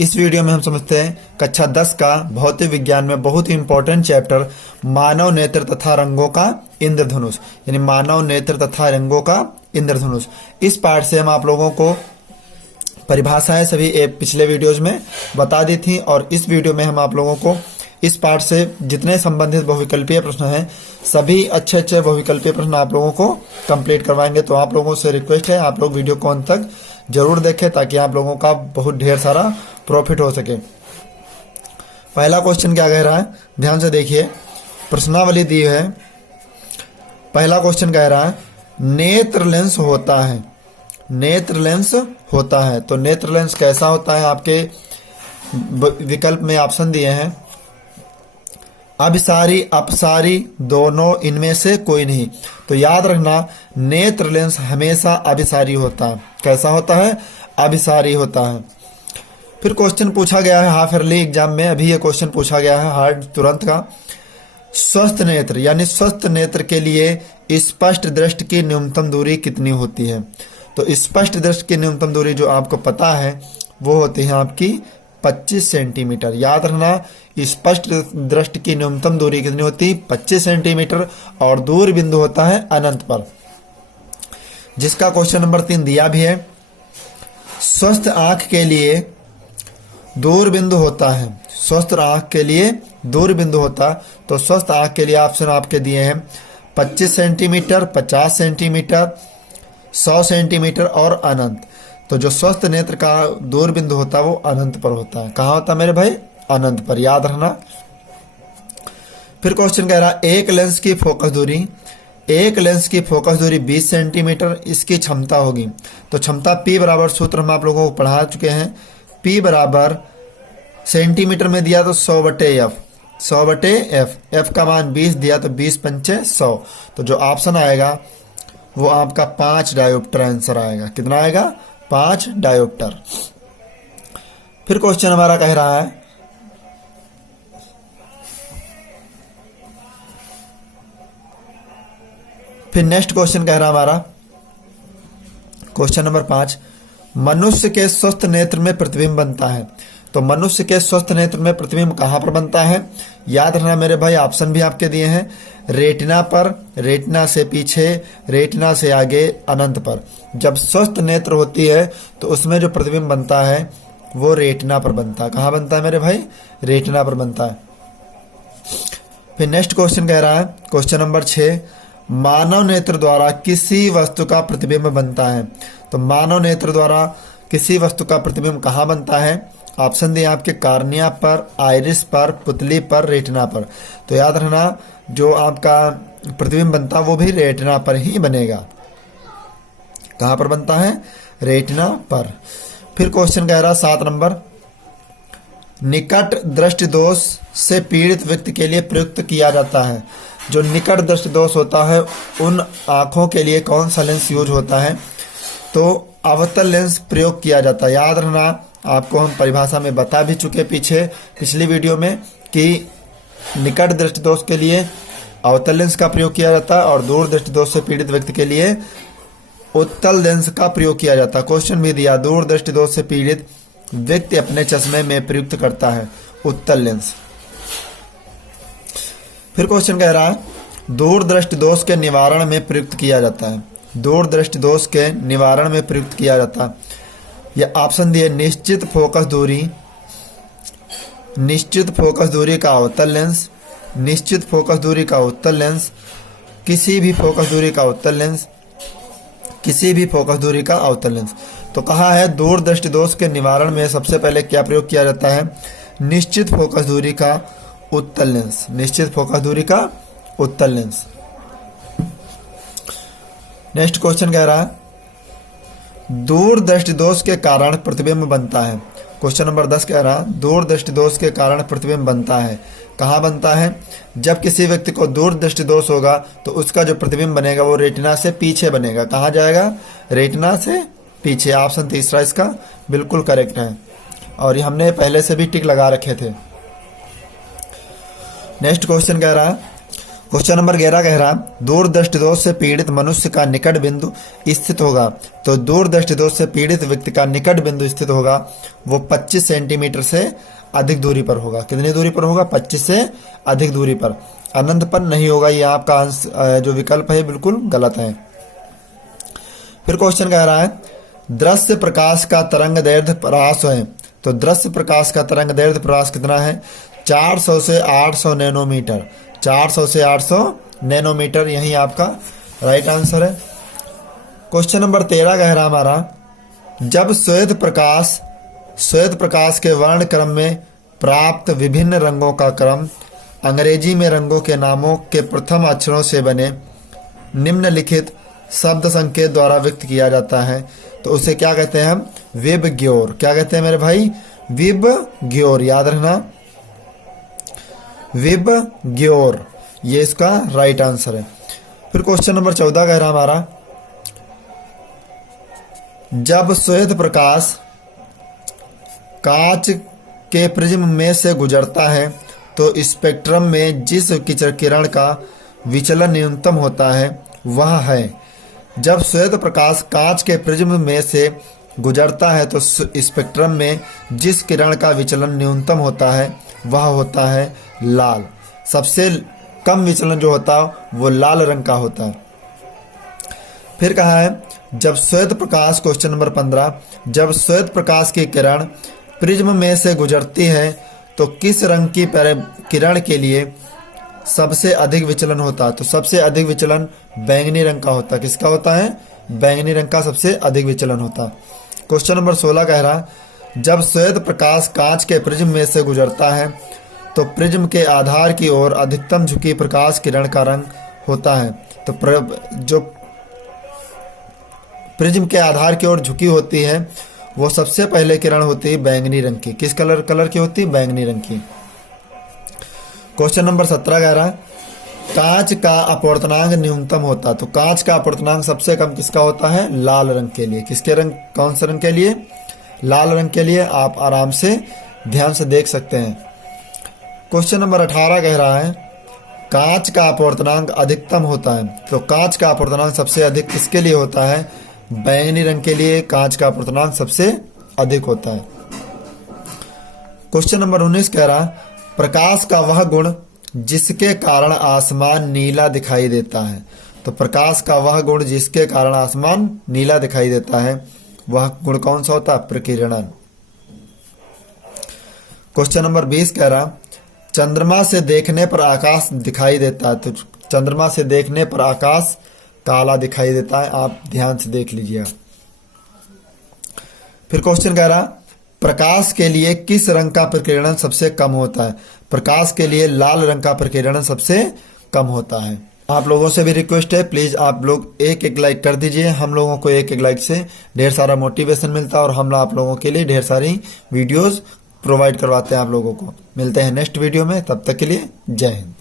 इस वीडियो में हम समझते हैं कक्षा 10 का भौतिक विज्ञान में बहुत ही इंपॉर्टेंट चैप्टर मानव नेत्र तथा रंगों का इंद्रधनुष, यानी मानव नेत्र तथा रंगों का इंद्रधनुष। इस पार्ट से हम आप लोगों को परिभाषाएं सभी पिछले वीडियोज में बता दी थी और इस वीडियो में हम आप लोगों को इस पार्ट से जितने संबंधित बहुविकल्पीय प्रश्न हैं सभी अच्छे बहुविकल्पीय प्रश्न आप लोगों को कंप्लीट करवाएंगे। तो आप लोगों से रिक्वेस्ट है आप लोग वीडियो को अंत तक जरूर देखें ताकि आप लोगों का बहुत ढेर सारा प्रॉफिट हो सके। पहला क्वेश्चन क्या कह रहा है, ध्यान से देखिए, प्रश्नावली दी है। पहला क्वेश्चन कह रहा है नेत्र लेंस होता है, नेत्र लेंस होता है। तो नेत्र लेंस कैसा होता है, आपके विकल्प में ऑप्शन दिए हैं अभिसारी अपसारी दोनों, इनमें से कोई नहीं। तो याद रखना नेत्र लेंस हमेशा अभिसारी होता है। कैसा होता है, अभिसारी होता है। फिर क्वेश्चन पूछा गया है हाफ ईयरली एग्जाम में, अभी ये क्वेश्चन पूछा गया है हार्ड तुरंत का। स्वस्थ नेत्र यानी स्वस्थ नेत्र के लिए स्पष्ट दृष्टि की न्यूनतम दूरी कितनी होती है। तो स्पष्ट दृष्टि की न्यूनतम दूरी जो आपको पता है वो होती है आपकी 25 सेंटीमीटर। याद रखना स्पष्ट दृष्टि की न्यूनतम दूरी कितनी होती है, 25 सेंटीमीटर, और दूर बिंदु होता है अनंत पर, जिसका क्वेश्चन नंबर 3 दिया भी है। स्वस्थ आंख के लिए दूर बिंदु होता है, स्वस्थ आंख के लिए दूर बिंदु होता। तो स्वस्थ आंख के लिए ऑप्शन आपके दिए हैं 25 सेंटीमीटर, 50 सेंटीमीटर, 100 सेंटीमीटर और अनंत। तो जो स्वस्थ नेत्र का दूर बिंदु होता है वो अनंत पर होता है। कहाँ होता है मेरे भाई, अनंत पर, याद रखना। फिर क्वेश्चन कह रहा है एक लेंस की फोकस दूरी, एक लेंस की फोकस दूरी 20 सेंटीमीटर, इसकी क्षमता होगी। तो क्षमता P बराबर सूत्र हम आप लोगों को पढ़ा चुके हैं। P बराबर सेंटीमीटर में दिया तो 100/f, 100/f, f का मान 20 दिया तो 20 पंचे 100। तो जो ऑप्शन आएगा वो आपका 5 डायोप्टर आंसर आएगा। कितना आएगा, 5 डायोप्टर। फिर क्वेश्चन हमारा कह रहा है फिर नेक्स्ट क्वेश्चन कह रहा है हमारा क्वेश्चन नंबर 5, मनुष्य के स्वस्थ नेत्र में प्रतिबिंब बनता है। तो मनुष्य के स्वस्थ नेत्र में प्रतिबिंब कहां पर बनता है, याद रखना मेरे भाई, ऑप्शन भी आपके दिए हैं। रेटिना पर, रेटिना से पीछे, रेटिना से आगे, अनंत पर। जब स्वस्थ नेत्र होती है तो उसमें जो प्रतिबिंब बनता है वो रेटिना पर बनता है। कहां बनता है मेरे भाई, रेटिना पर बनता है। फिर नेक्स्ट क्वेश्चन कह रहा है क्वेश्चन नंबर 6, मानव नेत्र द्वारा किसी वस्तु का प्रतिबिंब बनता है। तो मानव नेत्र द्वारा किसी वस्तु का प्रतिबिंब कहाँ बनता है, ऑप्शन दिए आपके कार्निया पर, आइरिस पर, पुतली पर, रेटिना पर। तो याद रखना जो आपका प्रतिबिंब बनता है वो भी रेटिना पर ही बनेगा। कहाँ पर बनता है, रेटिना पर। फिर क्वेश्चन कह रहा 7 नंबर, निकट दृष्टि दोष से पीड़ित व्यक्ति के लिए प्रयुक्त किया जाता है। जो निकट दृष्टि दोष होता है उन आंखों के लिए कौन सा लेंस यूज होता है, तो अवतल लेंस प्रयोग किया जाता है। याद रखना आपको हम परिभाषा में बता भी चुके पिछली वीडियो में कि निकट दृष्टि दोष के लिए अवतल लेंस का प्रयोग किया जाता है और दूर दृष्टि दोष से पीड़ित व्यक्ति के लिए उत्तल लेंस का प्रयोग किया जाता है। क्वेश्चन भी दिया, दूर दृष्टि दोष से पीड़ित व्यक्ति अपने चश्मे में प्रयुक्त करता है उत्तल लेंस। फिर क्वेश्चन कह रहा है दूर दृष्टि दोष के निवारण में प्रयुक्त किया जाता है, दूर दृष्टि दोष के निवारण में प्रयुक्त किया जाता है। यह ऑप्शन दिए निश्चित फोकस दूरी, निश्चित फोकस दूरी का अवतल लेंस, निश्चित फोकस दूरी का उत्तल लेंस, किसी भी फोकस दूरी का उत्तल लेंस, किसी भी फोकस दूरी का अवतल लेंस। तो कहा है दूर दृष्टि दोष के निवारण में सबसे पहले क्या प्रयोग किया जाता है, निश्चित फोकस दूरी का उत्तल लेंस, निश्चित फोकस दूरी का उत्तल लेंस। नेक्स्ट क्वेश्चन कह रहा है दूर दृष्टि दोष के कारण प्रतिबिंब बनता है। क्वेश्चन नंबर 10 कह रहा है दूर दृष्टि दोष के कारण प्रतिबिंब बनता है। कहाँ बनता है, जब किसी व्यक्ति को दूर दृष्टि दोष होगा तो उसका जो प्रतिबिंब बनेगा वो रेटिना से पीछे बनेगा। कहाँ जाएगा, रेटिना से पीछे। ऑप्शन तीसरा इसका बिल्कुल करेक्ट है और ये हमने पहले से भी टिक लगा रखे थे। नेक्स्ट क्वेश्चन कह रहा है क्वेश्चन नंबर 11 कह रहा दूर दृष्टि दोष से पीड़ित मनुष्य का निकट बिंदु स्थित होगा। तो दूर दृष्टि दोष से पीड़ित व्यक्ति का निकट बिंदु स्थित होगा वो 25 सेंटीमीटर से अधिक दूरी पर होगा। कितनी दूरी पर होगा? 25 से अधिक दूरी पर। अनंत पर नहीं होगा। ये आपका आंसर जो विकल्प है बिल्कुल गलत है। फिर क्वेश्चन कह रहा है दृश्य प्रकाश का तरंग दैर्ध्य प्रवास है। तो दृश्य प्रकाश का तरंग दैर्ध्य प्रवास कितना है? 400 से 800 नैनोमीटर। 400 से 800 नैनोमीटर, यही आपका राइट आंसर है। क्वेश्चन नंबर 13 कह रहा हमारा जब श्वेत प्रकाश के वर्ण क्रम में प्राप्त विभिन्न रंगों का क्रम अंग्रेजी में रंगों के नामों के प्रथम अक्षरों से बने निम्नलिखित शब्द संकेत द्वारा व्यक्त किया जाता है तो उसे क्या कहते हैं हम? विबग्योर। क्या कहते हैं मेरे भाई? विबग्योर। याद रखना, विबग्योर, ये इसका राइट आंसर है। फिर क्वेश्चन नंबर 14 कह रहा हमारा जब श्वेत प्रकाश कांच के प्रिज्म में से गुजरता है तो स्पेक्ट्रम में जिस किरण का विचलन न्यूनतम होता है वह है। जब श्वेत प्रकाश कांच के प्रिज्म में से गुजरता है तो स्पेक्ट्रम में जिस किरण का विचलन न्यूनतम होता है वह होता है लाल। सबसे कम विचलन जो होता है वो लाल रंग का होता है। फिर कहा है जब श्वेत प्रकाश, क्वेश्चन नंबर 15, जब श्वेत प्रकाश की किरण प्रिज्म में से गुजरती है तो किस रंग की किरण के लिए सबसे अधिक विचलन होता है? तो सबसे अधिक विचलन बैंगनी रंग का होता है। किसका होता है? बैंगनी रंग का सबसे अधिक विचलन होता है। क्वेश्चन नंबर 16 कह रहा जब श्वेत प्रकाश कांच के प्रिज्म में से गुजरता है तो प्रिज्म के आधार की ओर अधिकतम झुकी प्रकाश किरण का रंग होता है। तो जो प्रिज्म के आधार की ओर झुकी होती है वो सबसे पहले किरण होती है बैंगनी रंग की। किस कलर की होती है? बैंगनी रंग की। क्वेश्चन नंबर 17 कह रहा कांच का अपवर्तनांक न्यूनतम होता। तो कांच का अपवर्तनांक सबसे कम किसका होता है? लाल रंग के लिए। किसके रंग? कौन से रंग के लिए? लाल रंग के लिए। आप आराम से ध्यान से देख सकते हैं। क्वेश्चन नंबर 18 कह रहा है कांच का अपवर्तनांक अधिकतम होता है। तो कांच का अपवर्तनांक सबसे अधिक किसके लिए होता है? बैंगनी रंग के लिए कांच का अपवर्तनांक सबसे अधिक होता है। क्वेश्चन नंबर 19 कह रहा प्रकाश का वह गुण जिसके कारण आसमान नीला दिखाई देता है। तो प्रकाश का वह गुण जिसके कारण आसमान नीला दिखाई देता है वह गुण कौन सा होता है? प्रकीर्णन। क्वेश्चन नंबर 20 कह रहा चंद्रमा से देखने पर आकाश दिखाई देता है। तो चंद्रमा से देखने पर आकाश काला दिखाई देता है। आप ध्यान से देख लीजिए। फिर क्वेश्चन कह रहा प्रकाश के लिए किस रंग का प्रकीर्णन सबसे कम होता है? प्रकाश के लिए लाल रंग का प्रकीर्णन सबसे कम होता है। आप लोगों से भी रिक्वेस्ट है प्लीज आप लोग एक लाइक कर दीजिए। हम लोगों को एक लाइक से ढेर सारा मोटिवेशन मिलता है और हम आप लोगों के लिए ढेर सारी वीडियोस प्रोवाइड करवाते हैं आप लोगों को। मिलते हैं नेक्स्ट वीडियो में, तब तक के लिए जय हिंद।